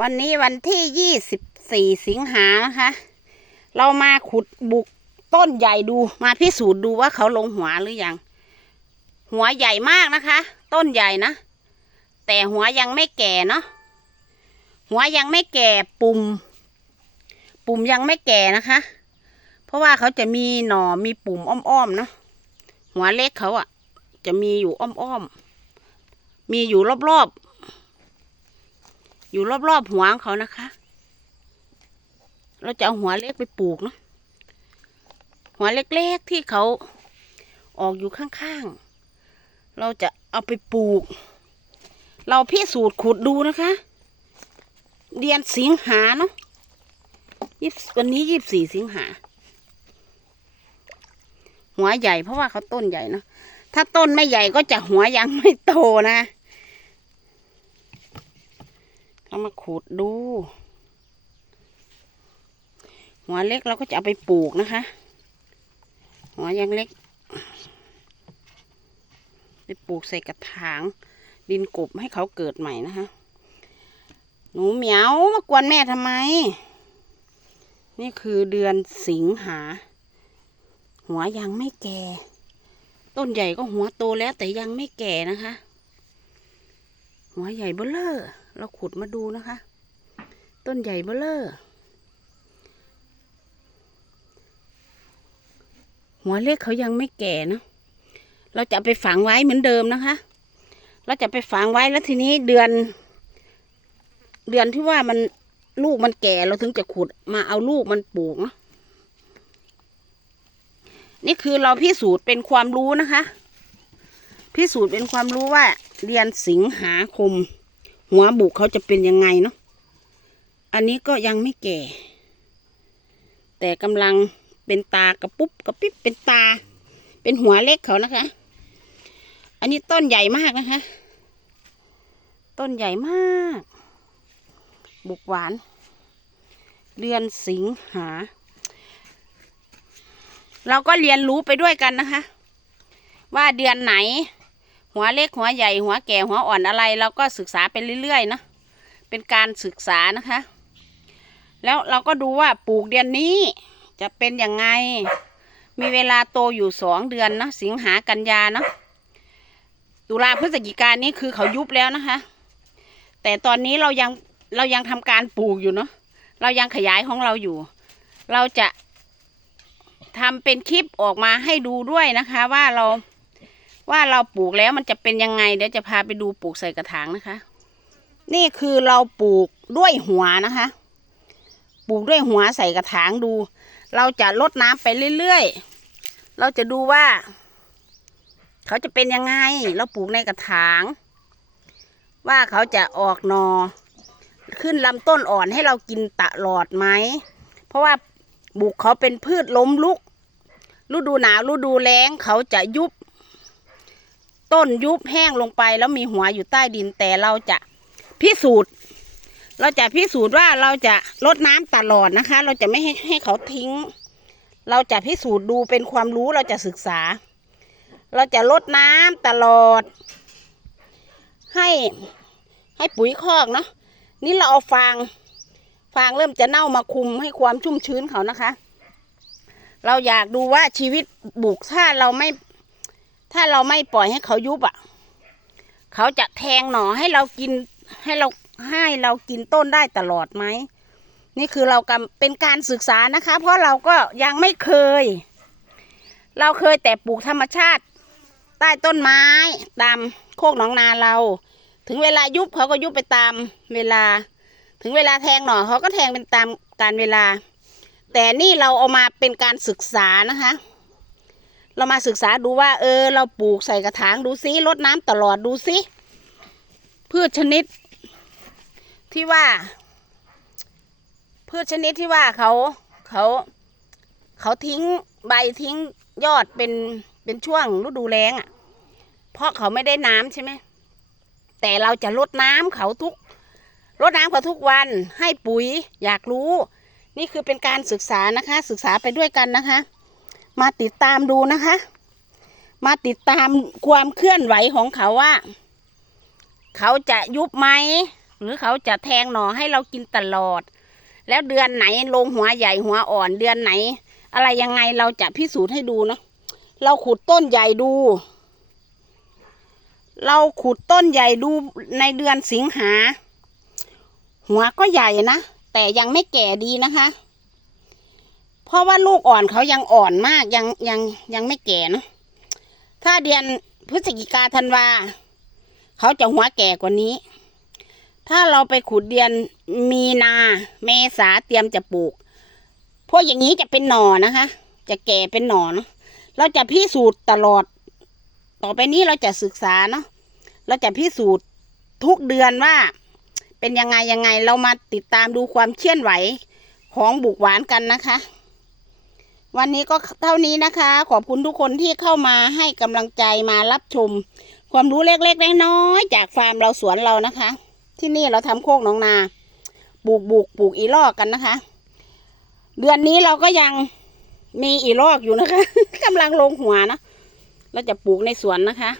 วันนี้วันที่ยี่สิบสี่สิงหานะคะ เรามาขุดบุกต้นใหญ่ดูมาพิสูจน์ดูว่าเขาลงหัวหรือยัง หัวใหญ่มากนะคะ ต้นใหญ่นะ แต่หัวยังไม่แก่เนาะหัวยังไม่แก่ปุ่ม ปุ่มยังไม่แก่นะคะ เพราะว่าเขาจะมีหน่อมีปุ่มอ้อมๆเนาะหัวเล็กเขาอะ่ะจะมีอยู่อ้อมๆมีอยู่รอบๆ อยู่รอบๆหัวของเขานะคะ เราจะเอาหัวเล็กไปปลูกเนาะหัวเล็กๆที่เขาออกอยู่ข้างๆ เราจะเอาไปปลูก เราพิสูจน์ขุดดูนะคะ เดือนสิงหาเนาะยี่วันนี้ยี่สิบสี่สิงหา หัวใหญ่เพราะว่าเขาต้นใหญ่เนาะถ้าต้นไม่ใหญ่ก็จะหัวยังไม่โตนะ เรามาขุดดู หัวเล็กเราก็จะเอาไปปลูกนะคะ หัวยังเล็ก ไปปลูกใส่กระถาง ดินกบให้เขาเกิดใหม่นะคะ หนูเหมียวมากวนแม่ทำไม นี่คือเดือนสิงหา หัวยังไม่แก่ ต้นใหญ่ก็หัวโตแล้วแต่ยังไม่แก่นะคะ หัวใหญ่เบ้อเลอ เราขุดมาดูนะคะ ต้นใหญ่เบ้อเลอหัวเล็กเขายังไม่แก่เนะเราจะไปฝังไว้เหมือนเดิมนะคะ เราจะไปฝังไว้แล้วทีนี้เดือน เดือนที่ว่ามันลูกมันแก่เราถึงจะขุดมาเอาลูกมันปลูกเนอะนี่คือเราพิสูจน์เป็นความรู้นะคะ พิสูจน์เป็นความรู้ว่าเดือนสิงหาคม หัวบุกเขาจะเป็นยังไงเนาะ อันนี้ก็ยังไม่แก่ แต่กำลังเป็นตากระปุ๊บกระปิ๊บเป็นตา เป็นหัวเล็กเขานะคะ อันนี้ต้นใหญ่มากนะคะ ต้นใหญ่มาก บุกหวาน เดือนสิงหา เราก็เรียนรู้ไปด้วยกันนะคะ ว่าเดือนไหน หัวเล็กหัวใหญ่หัวแก่หัวอ่อนอะไรเราก็ศึกษาไปเรื่อยๆนะเป็นการศึกษานะคะ แล้วเราก็ดูว่าปลูกเดือนนี้จะเป็นยังไง มีเวลาโตอยู่สองเดือนนะสิงหากันยาเนาะตุลาพฤศจิกายนนี้คือเขายุบแล้วนะคะ แต่ตอนนี้เรายังเรายังทำการปลูกอยู่เนาะเรายังขยายของเราอยู่ เราจะทำเป็นคลิปออกมาให้ดูด้วยนะคะว่าเรา ว่าเราปลูกแล้วมันจะเป็นยังไง เดี๋ยวจะพาไปดูปลูกใส่กระถางนะคะ นี่คือเราปลูกด้วยหัวนะคะ ปลูกด้วยหัวใส่กระถางดู เราจะลดน้ำไปเรื่อยๆ เราจะดูว่า เขาจะเป็นยังไง เราปลูกในกระถาง ว่าเขาจะออกหนอ ขึ้นลำต้นอ่อนให้เรากินตลอดไหม เพราะว่าบุกเขาเป็นพืชล้มลุกฤดูหนาวฤดูแล้งเขาจะยุบ ต้นยุบแห้งลงไป แล้วมีหัวอยู่ใต้ดินแต่เราจะพิสูจน์ เราจะพิสูจน์ว่าเราจะลดน้ำตลอดนะคะ เราจะไม่ให้ให้เขาทิ้ง เราจะพิสูจน์ดูเป็นความรู้เราจะศึกษา เราจะลดน้ำตลอด ให้ให้ปุ๋ยคอกเนาะนี่เราเอาฟางฟางเริ่มจะเน่ามาคุมให้ความชุ่มชื้นเขานะคะ เราอยากดูว่าชีวิตบุกถ้าเราไม่ ถ้าเราไม่ปล่อยให้เขายุบอะ เขาจะแทงหน่อให้เรากินให้เราให้เรากินต้นได้ตลอดไหม นี่คือเรากำเป็นการศึกษานะคะ เพราะเราก็ยังไม่เคย เราเคยแต่ปลูกธรรมชาติ ใต้ต้นไม้ตามโคกหนองนาเรา ถึงเวลายุบเขาก็ยุบไปตามเวลา ถึงเวลาแทงหน่อเขาก็แทงเป็นตามการเวลา แต่นี่เราเอามาเป็นการศึกษานะคะ เรามาศึกษาดูว่า เออ เราปลูกใส่กระถางดูซิรดน้ำตลอดดูซิพืชชนิด ที่ว่า พืชชนิดที่ว่าเขาเขาเขาทิ้งใบทิ้งยอดเป็นเป็นช่วงฤดูแล้งอะ เพราะเขาไม่ได้น้ำใช่ไหมแต่เราจะลดน้ำเขาทุกลดน้ำเขาทุกวันให้ปุ๋ยอยากรู้ นี่คือเป็นการศึกษานะคะ ศึกษาไปด้วยกันนะคะ มาติดตามดูนะคะ มาติดตามความเคลื่อนไหวของเขาว่า เขาจะยุบไหม หรือเขาจะแทงหน่อให้เรากินตลอด แล้วเดือนไหนลงหัวใหญ่หัวอ่อนเดือนไหน อะไรยังไงเราจะพิสูจน์ให้ดูเนาะเราขุดต้นใหญ่ดู เราขุดต้นใหญ่ดูในเดือนสิงหา หัวก็ใหญ่นะ แต่ยังไม่แก่ดีนะคะ เพราะว่าลูกอ่อนเขายังอ่อนมากยังยังยังไม่แก่เนอะถ้าเดือนพฤศจิกาธันวาเขาจะหัวแก่กว่านี้ ถ้าเราไปขุดเดือนมีนา เมษาเตรียมจะปลูก พวกอย่างนี้จะเป็นหน่อนะคะ จะแก่เป็นหน่อเนาะเราจะพิสูจน์ตลอด ต่อไปนี้เราจะศึกษาเนาะเราจะพิสูจน์ทุกเดือนว่า เป็นยังไงยังไงเรามาติดตามดูความเคลื่อนไหวของบุกหวานกันนะคะ วันนี้ก็เท่านี้นะคะ ขอบคุณทุกคนที่เข้ามาให้กำลังใจมารับชม ความรู้เล็กๆน้อยๆจากฟาร์มเราสวนเรานะคะ ที่นี่เราทำโคกหนองนาปลูกบุกปลูกอีลอกกันนะคะ เดือนนี้เราก็ยังมีอีลอกอยู่นะคะ กำลังลงหัวนะเราจะปลูกในสวนนะคะ